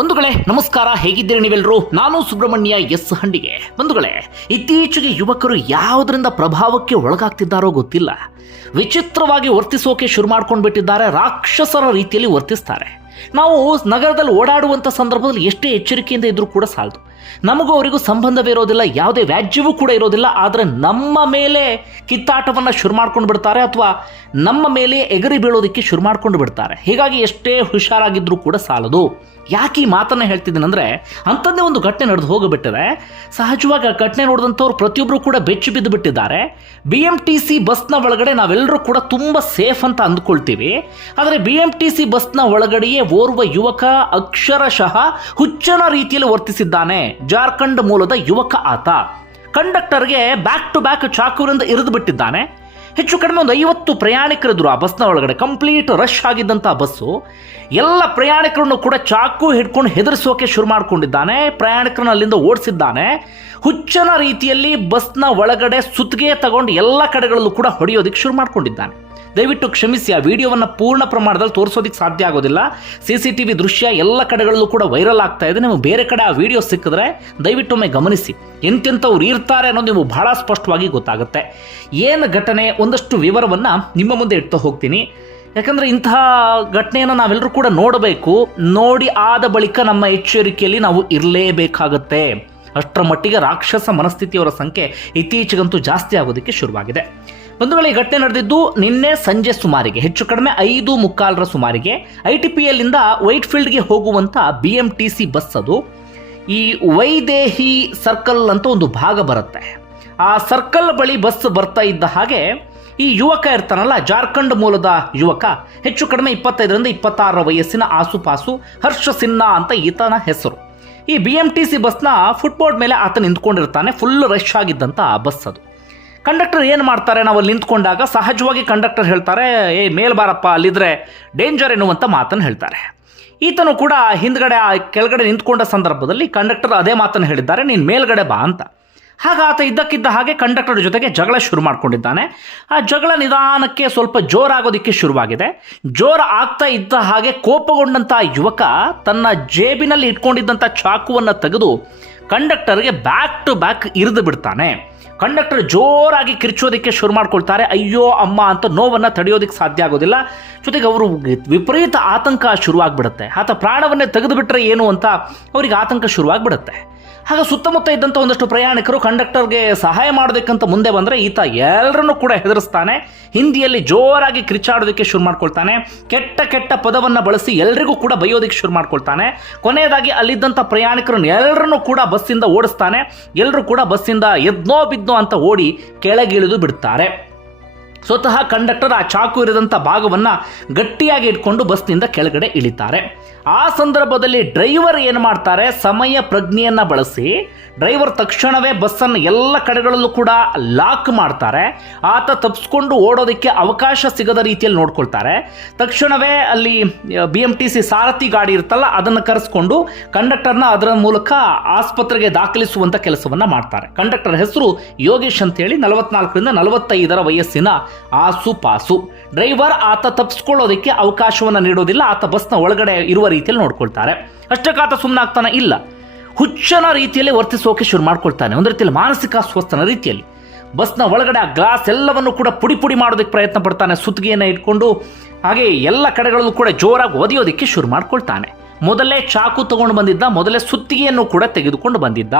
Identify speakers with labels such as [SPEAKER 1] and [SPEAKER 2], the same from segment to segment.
[SPEAKER 1] ಬಂಧುಗಳೇ, ನಮಸ್ಕಾರ. ಹೇಗಿದ್ದೀರಿ ನೀವೆಲ್ಲರೂ ನಾನು ಸುಬ್ರಹ್ಮಣ್ಯ ಎಸ್ ಹಂಡಿಗೆ. ಬಂಧುಗಳೇ, ಇತ್ತೀಚೆಗೆ ಯುವಕರು ಯಾವುದರಿಂದ ಪ್ರಭಾವಕ್ಕೆ ಒಳಗಾಗ್ತಿದ್ದಾರೋ ಗೊತ್ತಿಲ್ಲ. ವಿಚಿತ್ರವಾಗಿ ವರ್ತಿಸೋಕೆ ಶುರು ಮಾಡ್ಕೊಂಡು ಬಿಟ್ಟಿದ್ದಾರೆ ರಾಕ್ಷಸರ ರೀತಿಯಲ್ಲಿ ವರ್ತಿಸ್ತಾರೆ. ನಾವು ನಗರದಲ್ಲಿ ಓಡಾಡುವಂಥ ಸಂದರ್ಭದಲ್ಲಿ ಎಷ್ಟೇ ಎಚ್ಚರಿಕೆಯಿಂದ ಇದ್ರೂ ಕೂಡ ಸಾಲದು. ನಮಗೂ ಅವರಿಗೂ ಸಂಬಂಧವಿರೋದಿಲ್ಲ ಯಾವುದೇ ವ್ಯಾಜ್ಯವೂ ಕೂಡ ಇರೋದಿಲ್ಲ. ಆದರೆ ನಮ್ಮ ಮೇಲೆ ಕಿತ್ತಾಟವನ್ನು ಶುರು ಮಾಡ್ಕೊಂಡು ಬಿಡ್ತಾರೆ ಅಥವಾ ನಮ್ಮ ಮೇಲೆ ಎಗರಿ ಬೀಳೋದಕ್ಕೆ ಶುರು ಮಾಡ್ಕೊಂಡು ಬಿಡ್ತಾರೆ ಹೀಗಾಗಿ ಎಷ್ಟೇ ಹುಷಾರಾಗಿದ್ರೂ ಕೂಡ ಸಾಲದು. ಯಾಕೆ ಈ ಮಾತನ್ನು ಹೇಳ್ತಿದ್ದೀನಿ ಅಂದರೆ ಅಂಥದ್ದೇ ಒಂದು ಘಟನೆ ನಡೆದು ಹೋಗಿಬಿಟ್ಟಿದೆ. ಸಹಜವಾಗಿ ಆ ಘಟನೆ ನೋಡಿದಂಥವ್ರು ಪ್ರತಿಯೊಬ್ಬರು ಕೂಡ ಬೆಚ್ಚಿ ಬಿದ್ದು ಬಿಟ್ಟಿದ್ದಾರೆ. ಬಿ ಎಂ ಟಿ ಸಿ ಬಸ್ನ ಒಳಗಡೆ ನಾವೆಲ್ಲರೂ ಕೂಡ ತುಂಬ ಸೇಫ್ ಅಂತ ಅಂದ್ಕೊಳ್ತೀವಿ. ಆದರೆ ಬಿ ಎಂ ಟಿ ಸಿ ಬಸ್ನ ಒಳಗಡೆಯೇ ಓರ್ವ ಯುವಕ ಅಕ್ಷರಶಃ ಹುಚ್ಚನ ರೀತಿಯಲ್ಲಿ ವರ್ತಿಸಿದ್ದಾನೆ. ಜಾರ್ಖಂಡ್ ಮೂಲದ ಯುವಕ ಆತ. ಕಂಡಕ್ಟರ್ಗೆ ಬ್ಯಾಕ್ ಟು ಬ್ಯಾಕ್ ಚಾಕುವಿನಿಂದ ಇರಿದು ಬಿಟ್ಟಿದ್ದಾನೆ. ಹೆಚ್ಚು ಕಡಿಮೆ ಒಂದು ಐವತ್ತು ಪ್ರಯಾಣಿಕರಿದ್ರು ಆ ಬಸ್ನ ಒಳಗಡೆ. ಕಂಪ್ಲೀಟ್ ರಶ್ ಆಗಿದ್ದಂಥ ಬಸ್ಸು. ಎಲ್ಲ ಪ್ರಯಾಣಿಕರನ್ನು ಕೂಡ ಚಾಕು ಹಿಡ್ಕೊಂಡು ಹೆದರಿಸೋಕೆ ಶುರು ಮಾಡಿಕೊಂಡಿದ್ದಾನೆ. ಪ್ರಯಾಣಿಕರನ್ನ ಅಲ್ಲಿಂದ ಓಡಿಸಿದ್ದಾನೆ. ಹುಚ್ಚನ ರೀತಿಯಲ್ಲಿ ಬಸ್ನ ಒಳಗಡೆ ಸುತ್ತಿಗೆ ತಗೊಂಡು ಎಲ್ಲ ಕಡೆಗಳಲ್ಲೂ ಕೂಡ ಹೊಡೆಯೋದಕ್ಕೆ ಶುರು ಮಾಡ್ಕೊಂಡಿದ್ದಾನೆ. ದಯವಿಟ್ಟು ಕ್ಷಮಿಸಿ, ಆ ವಿಡಿಯೋವನ್ನು ಪೂರ್ಣ ಪ್ರಮಾಣದಲ್ಲಿ ತೋರಿಸೋದಕ್ಕೆ ಸಾಧ್ಯ ಆಗೋದಿಲ್ಲ. ಸಿ ಸಿ ಟಿ ವಿ ದೃಶ್ಯ ಎಲ್ಲ ಕಡೆಗಳಲ್ಲೂ ಕೂಡ ವೈರಲ್ ಆಗ್ತಾ ಇದೆ. ನಿಮಗೆ ಬೇರೆ ಕಡೆ ಆ ವಿಡಿಯೋ ಸಿಕ್ಕಿದ್ರೆ ದಯವಿಟ್ಟು ಒಮ್ಮೆ ಗಮನಿಸಿ. ಎಂತೆಂಥವ್ರು ಇರ್ತಾರೆ ಅನ್ನೋದು ನೀವು ಬಹಳ ಸ್ಪಷ್ಟವಾಗಿ ಗೊತ್ತಾಗುತ್ತೆ. ಏನು ಘಟನೆ ಒಂದಷ್ಟು ವಿವರವನ್ನು ನಿಮ್ಮ ಮುಂದೆ ಇಡ್ತಾ ಹೋಗ್ತೀನಿ. ಯಾಕಂದರೆ ಇಂತಹ ಘಟನೆಯನ್ನು ನಾವೆಲ್ಲರೂ ಕೂಡ ನೋಡಬೇಕು. ನೋಡಿ ಆದ ಬಳಿಕ ನಮ್ಮ ಎಚ್ಚರಿಕೆಯಲ್ಲಿ ನಾವು ಇರಲೇಬೇಕಾಗತ್ತೆ. ಅಷ್ಟರ ಮಟ್ಟಿಗೆ ರಾಕ್ಷಸ ಮನಸ್ಥಿತಿಯವರ ಸಂಖ್ಯೆ ಇತ್ತೀಚೆಗಂತೂ ಜಾಸ್ತಿ ಆಗೋದಕ್ಕೆ ಶುರುವಾಗಿದೆ. ಒಂದು ವೇಳೆ ಈ ಘಟನೆ ನಡೆದಿದ್ದು ನಿನ್ನೆ ಸಂಜೆ ಸುಮಾರಿಗೆ, ಹೆಚ್ಚು ಕಡಿಮೆ ಐದು ಮುಕ್ಕಾಲರ ಸುಮಾರಿಗೆ. ಐ ಟಿ ಪಿ ಎಲ್ಲಿಂದ ವೈಟ್ ಫೀಲ್ಡ್ಗೆ ಹೋಗುವಂಥ B M T C bus ಅದು. ಈ ವೈದೇಹಿ ಸರ್ಕಲ್ ಅಂತ ಒಂದು ಭಾಗ ಬರುತ್ತೆ. ಆ ಸರ್ಕಲ್ ಬಳಿ ಬಸ್ ಬರ್ತಾ ಇದ್ದ ಹಾಗೆ ಈ ಯುವಕ ಇರ್ತಾನಲ್ಲ, ಜಾರ್ಖಂಡ್ ಮೂಲದ ಯುವಕ, ಹೆಚ್ಚು ಕಡಿಮೆ ಇಪ್ಪತ್ತೈದರಿಂದ ಇಪ್ಪತ್ತಾರರ ವಯಸ್ಸಿನ ಆಸುಪಾಸು ಹರ್ಷ ಸಿನ್ಹಾ ಅಂತ ಈತನ ಹೆಸರು. ಈ ಬಿ ಎಂ ಟಿ ಸಿ ಬಸ್ನ ಫುಟ್ಬೋರ್ಡ್ ಮೇಲೆ ಆತ ನಿಂತ್ಕೊಂಡಿರ್ತಾನೆ, ಫುಲ್ ರಶ್ ಆಗಿದ್ದಂಥ ಬಸ್ ಅದು. ಕಂಡಕ್ಟರ್ ಏನು ಮಾಡ್ತಾರೆ ನಾವು ಅಲ್ಲಿ ನಿಂತ್ಕೊಂಡಾಗ ಸಹಜವಾಗಿ ಕಂಡಕ್ಟರ್ ಹೇಳ್ತಾರೆ, ಏ, ಮೇಲ್ ಬಾರಪ್ಪ, ಅಲ್ಲಿದ್ರೆ ಡೇಂಜರ್ ಎನ್ನುವಂಥ ಮಾತನ್ನು ಹೇಳ್ತಾರೆ. ಈತನು ಕೂಡ ಹಿಂದ್ಗಡೆ, ಆ ಕೆಳಗಡೆ ನಿಂತ್ಕೊಂಡ ಸಂದರ್ಭದಲ್ಲಿ ಕಂಡಕ್ಟರ್ ಅದೇ ಮಾತನ್ನು ಹೇಳಿದ್ದಾರೆ, ನೀನು ಮೇಲ್ಗಡೆ ಬಾ ಅಂತ. ಹಾಗ ಆತ ಇದ್ದಕ್ಕಿದ್ದ ಹಾಗೆ ಕಂಡಕ್ಟರ್ ಜೊತೆಗೆ ಜಗಳ ಶುರು ಮಾಡಿಕೊಂಡಿದ್ದಾನೆ. ಆ ಜಗಳ ನಿಧಾನಕ್ಕೆ ಸ್ವಲ್ಪ ಜೋರಾಗೋದಕ್ಕೆ ಶುರುವಾಗಿದೆ. ಜೋರ ಆಗ್ತಾ ಇದ್ದ ಹಾಗೆ ಕೋಪಗೊಂಡಂಥ ಯುವಕ ತನ್ನ ಜೇಬಿನಲ್ಲಿ ಇಟ್ಕೊಂಡಿದ್ದಂಥ ಚಾಕುವನ್ನು ತೆಗೆದು ಕಂಡಕ್ಟರ್ಗೆ ಬ್ಯಾಕ್ ಟು ಬ್ಯಾಕ್ ಇರಿದು ಬಿಡ್ತಾನೆ. ಕಂಡಕ್ಟರ್ ಜೋರಾಗಿ ಕಿರ್ಚೋದಕ್ಕೆ ಶುರು ಮಾಡ್ಕೊಳ್ತಾರೆ. ಅಯ್ಯೋ, ಅಮ್ಮ ಅಂತ ನೋವನ್ನು ತಡೆಯೋದಕ್ಕೆ ಸಾಧ್ಯ ಆಗೋದಿಲ್ಲ. ಜೊತೆಗೆ ಅವರು ವಿಪರೀತ ಆತಂಕ ಶುರುವಾಗ್ಬಿಡುತ್ತೆ. ಆತ ಪ್ರಾಣವನ್ನೇ ತೆಗೆದುಬಿಟ್ರೆ ಏನು ಅಂತ ಅವರಿಗೆ ಆತಂಕ ಶುರುವಾಗ್ಬಿಡುತ್ತೆ. ಆಗ ಸುತ್ತಮುತ್ತ ಇದ್ದಂಥ ಒಂದಷ್ಟು ಪ್ರಯಾಣಿಕರು ಕಂಡಕ್ಟರ್ಗೆ ಸಹಾಯ ಮಾಡೋದಕ್ಕಂತ ಮುಂದೆ ಬಂದರೆ ಈತ ಎಲ್ಲರನ್ನೂ ಕೂಡ ಹೆದರಿಸ್ತಾನೆ. ಹಿಂದಿಯಲ್ಲಿ ಜೋರಾಗಿ ಕಿರಿಚಾಡೋದಕ್ಕೆ ಶುರು ಮಾಡ್ಕೊಳ್ತಾನೆ. ಕೆಟ್ಟ ಕೆಟ್ಟ ಪದವನ್ನು ಬಳಸಿ ಎಲ್ರಿಗೂ ಕೂಡ ಬೈಯೋದಕ್ಕೆ ಶುರು ಮಾಡ್ಕೊಳ್ತಾನೆ. ಕೊನೆಯದಾಗಿ ಅಲ್ಲಿದ್ದಂಥ ಪ್ರಯಾಣಿಕರನ್ನು ಎಲ್ಲರನ್ನೂ ಕೂಡ ಬಸ್ಸಿಂದ ಓಡಿಸ್ತಾನೆ. ಎಲ್ಲರೂ ಕೂಡ ಬಸ್ಸಿಂದ ಎದ್ನೋ ಬಿದ್ನೋ ಅಂತ ಓಡಿ ಕೆಳಗಿಳಿದು ಬಿಡ್ತಾರೆ. ಸ್ವತಃ ಕಂಡಕ್ಟರ್ ಆ ಚಾಕು ಇರದಂಥ ಭಾಗವನ್ನು ಗಟ್ಟಿಯಾಗಿ ಇಟ್ಕೊಂಡು ಬಸ್ನಿಂದ ಕೆಳಗಡೆ ಇಳಿತಾರೆ. ಆ ಸಂದರ್ಭದಲ್ಲಿ ಡ್ರೈವರ್ ಏನು ಮಾಡ್ತಾರೆ? ಸಮಯ ಪ್ರಜ್ಞೆಯನ್ನು ಬಳಸಿ ಡ್ರೈವರ್ ತಕ್ಷಣವೇ ಬಸ್ಸನ್ನು ಎಲ್ಲ ಕಡೆಗಳಲ್ಲೂ ಕೂಡ ಲಾಕ್ ಮಾಡ್ತಾರೆ. ಆತ ತಪ್ಪಿಸ್ಕೊಂಡು ಓಡೋದಕ್ಕೆ ಅವಕಾಶ ಸಿಗದ ರೀತಿಯಲ್ಲಿ ನೋಡ್ಕೊಳ್ತಾರೆ. ತಕ್ಷಣವೇ ಅಲ್ಲಿ B M T C Sarathi ಗಾಡಿ ಇರುತ್ತಲ್ಲ, ಅದನ್ನು ಕರೆಸ್ಕೊಂಡು ಕಂಡಕ್ಟರ್ನ ಅದರ ಮೂಲಕ ಆಸ್ಪತ್ರೆಗೆ ದಾಖಲಿಸುವಂಥ ಕೆಲಸವನ್ನು ಮಾಡ್ತಾರೆ. ಕಂಡಕ್ಟರ್ ಹೆಸರು ಯೋಗೇಶ್ ಅಂತೇಳಿ, ನಲವತ್ನಾಲ್ಕರಿಂದ ನಲವತ್ತೈದರ ವಯಸ್ಸಿನ ಆಸುಪಾಸು ಡ್ರೈವರ್ ಆತ ತಪ್ಪಿಸ್ಕೊಳ್ಳೋದಕ್ಕೆ ಅವಕಾಶವನ್ನು ನೀಡೋದಿಲ್ಲ, ಆತ ಬಸ್ನ ಒಳಗಡೆ ಇರುವ ರೀತಿಯಲ್ಲಿ ನೋಡ್ಕೊಳ್ತಾರೆ. ಅಷ್ಟಕ್ಕೆ ಆತ ಸುಮ್ಮನಾಗ್ತಾನೆ ಇಲ್ಲ. ಹುಚ್ಚನ ರೀತಿಯಲ್ಲಿ ವರ್ತಿಸೋಕೆ ಶುರು ಮಾಡ್ಕೊಳ್ತಾನೆ, ಒಂದು ರೀತಿಯಲ್ಲಿ ಮಾನಸಿಕ ಅಸ್ವಸ್ಥನ ರೀತಿಯಲ್ಲಿ. ಬಸ್ನ ಒಳಗಡೆ ಆ ಗ್ಲಾಸ್ ಎಲ್ಲವನ್ನು ಕೂಡ ಪುಡಿ ಪುಡಿ ಮಾಡೋದಕ್ಕೆ ಪ್ರಯತ್ನ ಪಡ್ತಾನೆ, ಸುತ್ತಿಗೆಯನ್ನು ಇಟ್ಕೊಂಡು ಹಾಗೆ ಎಲ್ಲ ಕಡೆಗಳಲ್ಲೂ ಕೂಡ ಜೋರಾಗಿ ಒದೆಯೋದಕ್ಕೆ ಶುರು ಮಾಡ್ಕೊಳ್ತಾನೆ. ಮೊದಲೇ ಚಾಕು ತಗೊಂಡು ಬಂದಿದ್ದ, ಮೊದಲೇ ಸುತ್ತಿಗೆಯನ್ನು ಕೂಡ ತೆಗೆದುಕೊಂಡು ಬಂದಿದ್ದ.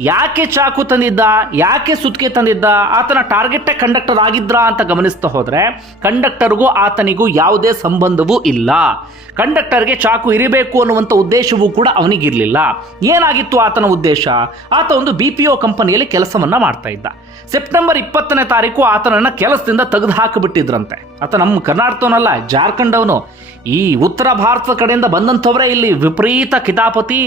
[SPEAKER 1] ಯಾಕೆ ಚಾಕು ತಂದಿದ್ದ, ಯಾಕೆ ಸುತ್ತಿಗೆ ತಂದಿದ್ದ, ಆತನ ಟಾರ್ಗೆಟೇ ಕಂಡಕ್ಟರ್ ಆಗಿದ್ರಾ ಅಂತ ಗಮನಿಸ್ತಾ ಹೋದರೆ, ಕಂಡಕ್ಟರ್ಗೂ ಆತನಿಗೂ ಯಾವುದೇ ಸಂಬಂಧವೂ ಇಲ್ಲ. ಕಂಡಕ್ಟರ್ಗೆ ಚಾಕು ಇರಬೇಕು ಅನ್ನುವಂಥ ಉದ್ದೇಶವೂ ಕೂಡ ಅವನಿಗಿರಲಿಲ್ಲ. ಏನಾಗಿತ್ತು ಆತನ ಉದ್ದೇಶ? ಆತ ಒಂದು ಬಿ ಪಿ ಒ ಕಂಪನಿಯಲ್ಲಿ ಕೆಲಸವನ್ನು ಮಾಡ್ತಾ ಇದ್ದ. ಸೆಪ್ಟೆಂಬರ್ ಇಪ್ಪತ್ತನೇ ತಾರೀಕು ಆತನನ್ನ ಕೆಲಸದಿಂದ ತೆಗೆದು ಹಾಕಿಬಿಟ್ಟಿದ್ರಂತೆ ಆತ ನಮ್ಮ ಕರ್ನಾಟಕವನಲ್ಲ ಜಾರ್ಖಂಡ್ ಅವನು ಈ ಉತ್ತರ ಭಾರತದ ಕಡೆಯಿಂದ ಬಂದಂಥವರೇ ಇಲ್ಲಿ ವಿಪರೀತ ಕಿತಾಪತಿ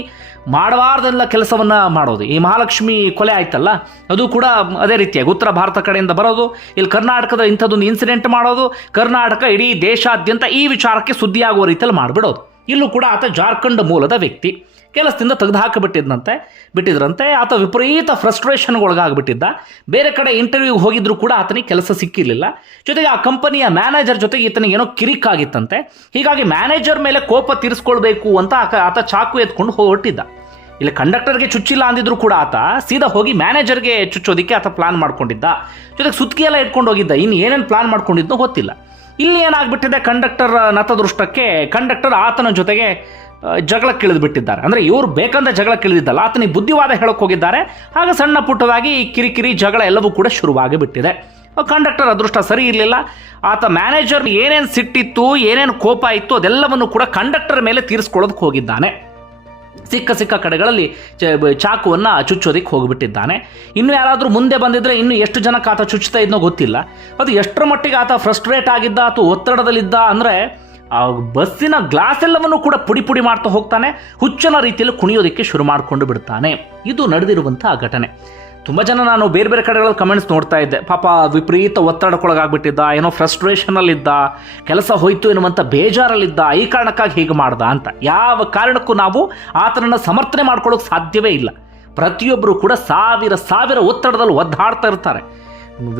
[SPEAKER 1] ಮಾಡಬಾರ್ದೆಲ್ಲ ಕೆಲಸವನ್ನ ಮಾಡೋದು. ಈ ಮಹಾಲಕ್ಷ್ಮಿ ಕೊಲೆ ಆಯ್ತಲ್ಲ, ಅದು ಕೂಡ ಅದೇ ರೀತಿಯಾಗಿ ಉತ್ತರ ಭಾರತ ಕಡೆಯಿಂದ ಬರೋದು, ಇಲ್ಲಿ ಕರ್ನಾಟಕದ ಇಂಥದ್ದೊಂದು ಇನ್ಸಿಡೆಂಟ್ ಮಾಡೋದು, ಕರ್ನಾಟಕ ಇಡೀ ದೇಶಾದ್ಯಂತ ಈ ವಿಚಾರಕ್ಕೆ ಸುದ್ದಿಯಾಗುವ ರೀತಿಯಲ್ಲಿ ಮಾಡಿಬಿಡೋದು. ಇಲ್ಲೂ ಕೂಡ ಆತ ಜಾರ್ಖಂಡ್ ಮೂಲದ ವ್ಯಕ್ತಿ. ಕೆಲಸದಿಂದ ತೆಗೆದು ಹಾಕಿಬಿಟ್ಟಿದ್ದಂತೆ ಬಿಟ್ಟಿದ್ರಂತೆ, ಆತ ವಿಪರೀತ ಫ್ರಸ್ಟ್ರೇಷನ್ಗೆ ಒಳಗಾಗ್ಬಿಟ್ಟಿದ್ದ ಬೇರೆ ಕಡೆ ಇಂಟರ್ವ್ಯೂಗೆ ಹೋಗಿದ್ರು ಕೂಡ ಆತನಿಗೆ ಕೆಲಸ ಸಿಕ್ಕಿರಲಿಲ್ಲ. ಜೊತೆಗೆ ಆ ಕಂಪನಿಯ ಮ್ಯಾನೇಜರ್ ಜೊತೆಗೆ ಈತನಿಗೆ ಏನೋ ಕಿರಿಕ್ ಆಗಿತ್ತಂತೆ ಹೀಗಾಗಿ ಮ್ಯಾನೇಜರ್ ಮೇಲೆ ಕೋಪ ತೀರಿಸ್ಕೊಳ್ಬೇಕು ಅಂತ ಆತ- ಆತ ಚಾಕು ಎತ್ಕೊಂಡು ಹೊರಟಿದ್ದ. ಇಲ್ಲಿ ಕಂಡಕ್ಟರ್ಗೆ ಚುಚ್ಚಿಲ್ಲ ಅಂದಿದ್ರು ಕೂಡ ಆತ ಸೀದಾ ಹೋಗಿ ಮ್ಯಾನೇಜರ್ಗೆ ಚುಚ್ಚೋದಕ್ಕೆ ಆತ ಪ್ಲಾನ್ ಮಾಡ್ಕೊಂಡಿದ್ದ. ಜೊತೆಗೆ ಸುತ್ತಿಗೆ ಎಲ್ಲ ಇಟ್ಕೊಂಡು ಹೋಗಿದ್ದ. ಇನ್ನು ಏನೇನು ಪ್ಲಾನ್ ಮಾಡ್ಕೊಂಡಿದ್ದು ಗೊತ್ತಿಲ್ಲ. ಇಲ್ಲಿ ಏನಾಗ್ಬಿಟ್ಟಿದೆ ಕಂಡಕ್ಟರ್ ನತದೃಷ್ಟಕ್ಕೆ ಕಂಡಕ್ಟರ್ ಆತನ ಜೊತೆಗೆ ಇಳಿದು ಬಿಟ್ಟಿದ್ದಾರೆ ಅಂದರೆ ಇವರು ಬೇಕಂತ ಜಗಳಕ್ಕೆ ಇಳಿದಿದ್ದಲ್ಲ ಆತನಿಗೆ ಬುದ್ಧಿವಾದ ಹೇಳೋಕೆ ಹೋಗಿದ್ದಾರೆ. ಆಗ ಸಣ್ಣ ಪುಟ್ಟದಾಗಿ ಈ ಕಿರಿಕಿರಿ ಜಗಳ ಎಲ್ಲವೂ ಕೂಡ ಶುರುವಾಗಿ ಬಿಟ್ಟಿದೆ ಕಂಡಕ್ಟರ್ ಅದೃಷ್ಟ ಸರಿ ಇರಲಿಲ್ಲ. ಆತ ಮ್ಯಾನೇಜರ್ ಏನೇನು ಸಿಟ್ಟಿತ್ತು, ಏನೇನು ಕೋಪ ಇತ್ತು, ಅದೆಲ್ಲವನ್ನು ಕೂಡ ಕಂಡಕ್ಟರ್ ಮೇಲೆ ತೀರಿಸ್ಕೊಳ್ಳೋದಕ್ಕೆ ಹೋಗಿದ್ದಾನೆ. ಸಿಕ್ಕ ಸಿಕ್ಕ ಕಡೆಗಳಲ್ಲಿ ಚಾಕುವನ್ನು ಚುಚ್ಚೋದಕ್ಕೆ ಹೋಗಿಬಿಟ್ಟಿದ್ದಾನೆ. ಇನ್ನು ಯಾರಾದರೂ ಮುಂದೆ ಬಂದಿದ್ರೆ ಇನ್ನು ಎಷ್ಟು ಜನಕ್ಕೆ ಆತ ಚುಚ್ಚುತ್ತಾ ಇದ್ನೋ ಗೊತ್ತಿಲ್ಲ. ಅದು ಎಷ್ಟರ ಮಟ್ಟಿಗೆ ಆತ ಫ್ರಸ್ಟ್ರೇಟ್ ಆಗಿದ್ದ ಅಥವಾ ಒತ್ತಡದಲ್ಲಿದ್ದ ಅಂದರೆ ಆ ಬಸ್ಸಿನ ಗ್ಲಾಸ್ ಎಲ್ಲವನ್ನು ಕೂಡ ಪುಡಿ ಪುಡಿ ಮಾಡ್ತಾ ಹೋಗ್ತಾನೆ. ಹುಚ್ಚನ ರೀತಿಯಲ್ಲಿ ಕುಣಿಯೋದಕ್ಕೆ ಶುರು ಮಾಡಿಕೊಂಡು ಬಿಡ್ತಾನೆ. ಇದು ನಡೆದಿರುವಂತಹ ಘಟನೆ. ತುಂಬ ಜನ ನಾನು ಬೇರೆ ಬೇರೆ ಕಡೆಗಳಲ್ಲಿ ಕಮೆಂಟ್ಸ್ ನೋಡ್ತಾ ಇದ್ದೆ. ಪಾಪ ವಿಪರೀತ ಒತ್ತಡಕ್ಕೊಳಗಾಗ್ಬಿಟ್ಟಿದ್ದ, ಏನೋ ಫ್ರಸ್ಟ್ರೇಷನಲ್ಲಿದ್ದ ಕೆಲಸ ಹೋಯ್ತು ಎನ್ನುವಂಥ ಬೇಜಾರಲ್ಲಿದ್ದ, ಈ ಕಾರಣಕ್ಕಾಗಿ ಹೀಗೆ ಮಾಡ್ದ ಅಂತ. ಯಾವ ಕಾರಣಕ್ಕೂ ನಾವು ಆತನನ್ನು ಸಮರ್ಥನೆ ಮಾಡ್ಕೊಳ್ಳೋಕೆ ಸಾಧ್ಯವೇ ಇಲ್ಲ. ಪ್ರತಿಯೊಬ್ಬರು ಕೂಡ ಸಾವಿರ ಸಾವಿರ ಒತ್ತಡದಲ್ಲಿ ಒದ್ದಾಡ್ತಾ ಇರ್ತಾರೆ.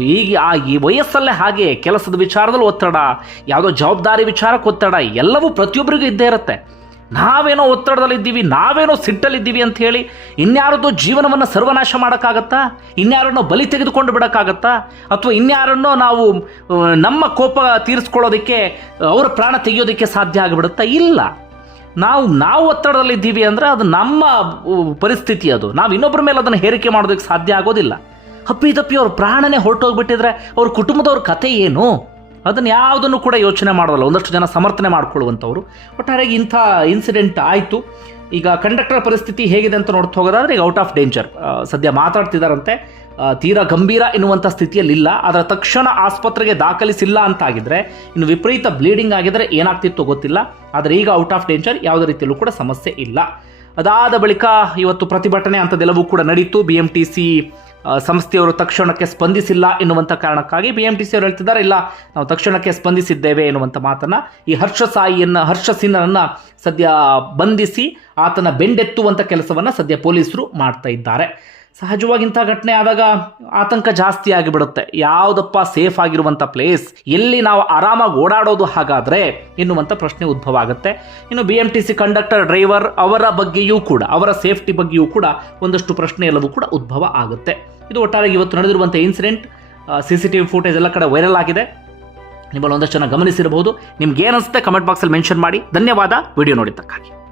[SPEAKER 1] ಈಗ ಆ ಈ ವಯಸ್ಸಲ್ಲೇ ಹಾಗೆ ಕೆಲಸದ ವಿಚಾರದಲ್ಲಿ ಒತ್ತಡ, ಯಾವುದೋ ಜವಾಬ್ದಾರಿ ವಿಚಾರಕ್ಕೆ ಒತ್ತಡ, ಎಲ್ಲವೂ ಪ್ರತಿಯೊಬ್ಬರಿಗೂ ಇದ್ದೇ ಇರುತ್ತೆ. ನಾವೇನೋ ಒತ್ತಡದಲ್ಲಿದ್ದೀವಿ, ನಾವೇನೋ ಸಿಟ್ಟಲ್ಲಿದ್ದೀವಿ ಅಂತ ಹೇಳಿ ಇನ್ಯಾರದ್ದು ಜೀವನವನ್ನು ಸರ್ವನಾಶ ಮಾಡೋಕ್ಕಾಗತ್ತಾ? ಇನ್ಯಾರನ್ನೋ ಬಲಿ ತೆಗೆದುಕೊಂಡು ಬಿಡೋಕ್ಕಾಗತ್ತಾ? ಅಥವಾ ಇನ್ಯಾರನ್ನೋ ನಾವು ನಮ್ಮ ಕೋಪ ತೀರಿಸ್ಕೊಳ್ಳೋದಕ್ಕೆ, ಅವರ ಪ್ರಾಣ ತೆಗೆಯೋದಕ್ಕೆ ಸಾಧ್ಯ ಆಗಿಬಿಡುತ್ತಾ? ಇಲ್ಲ. ನಾವು ನಾವು ಒತ್ತಡದಲ್ಲಿದ್ದೀವಿ ಅಂದರೆ ಅದು ನಮ್ಮ ಪರಿಸ್ಥಿತಿ ಅದು. ನಾವು ಇನ್ನೊಬ್ಬರ ಮೇಲೆ ಅದನ್ನು ಹೇರಿಕೆ ಮಾಡೋದಕ್ಕೆ ಸಾಧ್ಯ ಆಗೋದಿಲ್ಲ. ಹಪ್ಪಿ ತಪ್ಪಿ ಅವ್ರ ಪ್ರಾಣನೇ ಹೊರಟೋಗ್ಬಿಟ್ಟಿದ್ರೆ ಅವ್ರ ಕುಟುಂಬದವ್ರ ಕತೆ ಏನು? ಅದನ್ನು ಯಾವುದನ್ನು ಕೂಡ ಯೋಚನೆ ಮಾಡೋಲ್ಲ. ಒಂದಷ್ಟು ಜನ ಸಮರ್ಥನೆ ಮಾಡ್ಕೊಳ್ಳುವಂಥವ್ರು. ಒಟ್ಟಾರೆಯಾಗಿ ಇಂಥ ಇನ್ಸಿಡೆಂಟ್ ಆಯಿತು. ಈಗ ಕಂಡಕ್ಟರ್ ಪರಿಸ್ಥಿತಿ ಹೇಗಿದೆ ಅಂತ ನೋಡ್ತಾ ಹೋಗೋದಾದ್ರೆ ಈಗ ಔಟ್ ಆಫ್ ಡೇಂಜರ್ ಸದ್ಯ ಮಾತಾಡ್ತಿದ್ದಾರಂತೆ ತೀರಾ ಗಂಭೀರ ಎನ್ನುವಂಥ ಸ್ಥಿತಿಯಲ್ಲಿಲ್ಲ. ಅದರ ತಕ್ಷಣ ಆಸ್ಪತ್ರೆಗೆ ದಾಖಲಿಸಿಲ್ಲ ಅಂತಾಗಿದ್ರೆ ಇನ್ನು ವಿಪರೀತ ಬ್ಲೀಡಿಂಗ್ ಆಗಿದ್ರೆ ಏನಾಗ್ತಿತ್ತು ಗೊತ್ತಿಲ್ಲ. ಆದರೆ ಈಗ ಔಟ್ ಆಫ್ ಡೇಂಜರ್ ಯಾವುದೇ ರೀತಿಯಲ್ಲೂ ಕೂಡ ಸಮಸ್ಯೆ ಇಲ್ಲ. ಅದಾದ ಬಳಿಕ ಇವತ್ತು ಪ್ರತಿಭಟನೆ ಅಂಥದ್ದೆಲ್ಲವೂ ಕೂಡ ನಡೀತು. ಬಿ ಎಂ ಟಿ ಸಿ ಸಂಸ್ಥೆಯವರು ತಕ್ಷಣಕ್ಕೆ ಸ್ಪಂದಿಸಿಲ್ಲ ಎನ್ನುವಂಥ ಕಾರಣಕ್ಕಾಗಿ ಬಿ ಎಂ ಟಿ ಸಿ ಅವರು ಹೇಳ್ತಿದ್ದಾರೆ, ಇಲ್ಲ, ನಾವು ತಕ್ಷಣಕ್ಕೆ ಸ್ಪಂದಿಸಿದ್ದೇವೆ ಎನ್ನುವಂಥ ಮಾತನ್ನು ಈ ಹರ್ಷ ಸಾಯಿಯನ್ನು, ಹರ್ಷ ಸಿನ್ನರನ್ನು ಸದ್ಯ ಬಂಧಿಸಿ ಆತನ ಬೆಂಡೆತ್ತುವಂಥ ಕೆಲಸವನ್ನು ಸದ್ಯ ಪೊಲೀಸರು ಮಾಡ್ತಾ ಇದ್ದಾರೆ. ಸಹಜವಾಗಿ ಇಂಥ ಘಟನೆ ಆದಾಗ ಆತಂಕ ಜಾಸ್ತಿ ಆಗಿಬಿಡುತ್ತೆ. ಯಾವುದಪ್ಪ ಸೇಫ್ ಆಗಿರುವಂಥ ಪ್ಲೇಸ್? ಎಲ್ಲಿ ನಾವು ಆರಾಮಾಗಿ ಓಡಾಡೋದು ಹಾಗಾದರೆ? ಎನ್ನುವಂಥ ಪ್ರಶ್ನೆ ಉದ್ಭವ ಆಗುತ್ತೆ. ಇನ್ನು B M T C conductor, driver ಅವರ ಬಗ್ಗೆಯೂ ಕೂಡ, ಅವರ ಸೇಫ್ಟಿ ಬಗ್ಗೆಯೂ ಕೂಡ ಒಂದಷ್ಟು ಪ್ರಶ್ನೆ ಎಲ್ಲವೂ ಕೂಡ ಉದ್ಭವ ಆಗುತ್ತೆ. ಇದು ಒಟ್ಟಾರೆ ಇವತ್ತು ನಡೆದಿರುವಂಥ incident C C T V footage ಎಲ್ಲ ಕಡೆ ವೈರಲ್ ಆಗಿದೆ. ನಿಮ್ಮಲ್ಲಿ ಒಂದಷ್ಟು ಜನ ಗಮನಿಸಿರಬಹುದು. ನಿಮ್ಗೆ ಏನು ಅನಿಸುತ್ತೆ ಕಮೆಂಟ್ ಬಾಕ್ಸಲ್ಲಿ ಮೆನ್ಷನ್ ಮಾಡಿ. ಧನ್ಯವಾದ. ವಿಡಿಯೋ ನೋಡಿದ್ದಕ್ಕಾಗಿ.